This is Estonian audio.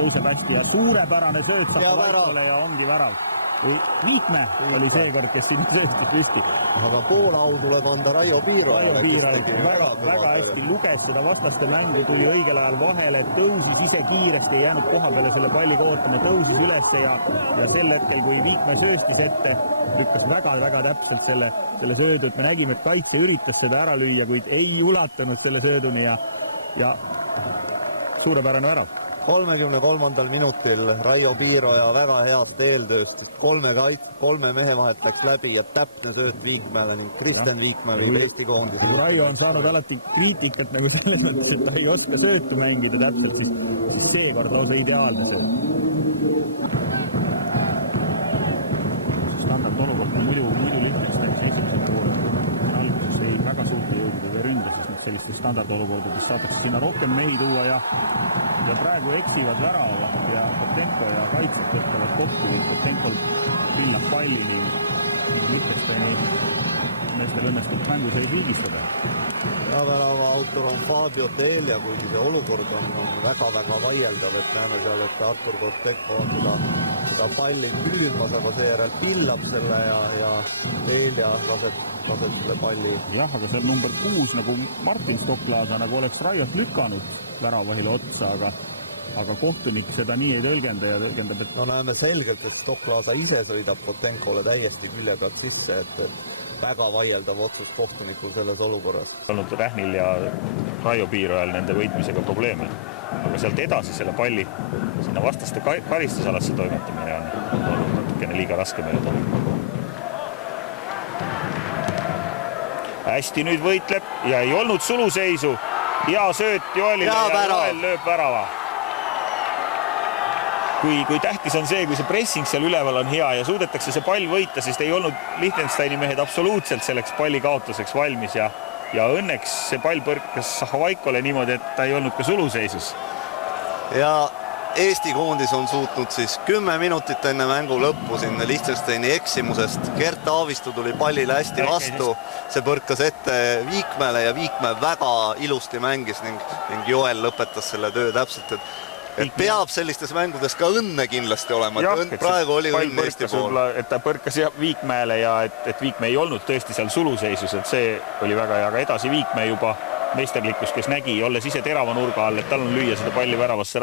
tõuseb hästi ja suurepärane sööt Sahovaikole ja ongi värav. Viikme oli seekord, kes siin tõesti püsti. Aga poolau tuleb anda Raio Piiro. Raio Piiro väga hästi luges seda vastaste mängu, tuli õigel ajal vahele, tõusis ise kiiresti, ei jäänud koha peale selle palli koortama, tõusis üles ja sel hetkel, kui Viikme sööstis ette, lükkas väga täpselt selle söödu, et me nägime, et kaitse üritas seda ära lüüa, kuid ei ulatanud selle sööduni ja suurepärane värav. 33. minutil Raio Piiro ja väga head eeltööst, kolme mehe vahet läks läbi ja täpne sööt Viikmäele ning Kristjan Viikmäele Eesti koondise. Raio on saanud alati kriitikat nagu selles mõttes, et ta ei oska söötu mängida täpselt, siis seekord lausa ideaalne sööt. Standard olukord on muidu Liechtensteinis esimesel poolel alguses ei väga suurte jõududega ründa, sest sellistes standardolukordades saadakse sinna rohkem mehi tuua ja praegu eksivad väravad ja Kotenko ja kaitset võtavad kokku, et Kotenkol pillab palli ning Liechtensteini meestel õnnestub mängus ei viigistada. Ja värava autor on Fabio Delia, kuigi see olukord on väga vaieldav, et näeme seal, et Artur Kotenko on seda palli püüdmas, aga seejärel pillab selle ja Delia laseb selle palli. Jah, aga see on number 6 nagu Martin Stoklaasa, nagu oleks Raiot lükanud väravahile otsa, aga kohtunik seda nii ei tõlgenda ja tõlgendab, et... No näeme selgelt, et Stoklaasa ise sõidab Kotenkole täiesti külje pealt sisse, et väga vaieldav otsus kohtunikul selles olukorras. Olnud Rähnil ja Raio Piiro ajal nende võitmisega probleeme, aga sealt edasi selle palli sinna vastaste karistusalasse toimetamine on olnud natukene liiga raske meile toimub. Hästi nüüd võitleb ja ei olnud suluseisu. Hea sööt Joelile ja Joel lööb värava. Kui tähtis on see, kui see pressing seal üleval on hea ja suudetakse see pall võita, sest ei olnud Liechtensteini mehed absoluutselt selleks palli kaotuseks valmis ja õnneks see pall põrkas Sahovaikole niimoodi, et ta ei olnud ka suluseisus. Ja Eesti koondis on suutnud siis 10 minutit enne mängu lõppu siin Liechtensteini eksimusest. Gert Aavistu tuli pallile hästi vastu, see põrkas ette Viikmäele ja Viikmäe väga ilusti mängis ning Joel lõpetas selle töö täpselt, et peab sellistes mängudes ka õnne kindlasti olema. Praegu oli õnn Eesti pool. Et ta põrkas Viikmäele ja et Viikmäe ei olnud tõesti seal suluseisus, et see oli väga hea, aga edasi Viikmäe juba meisterlikkus, kes nägi, olles ise terava nurga all, et tal on lüüa seda palli väravasse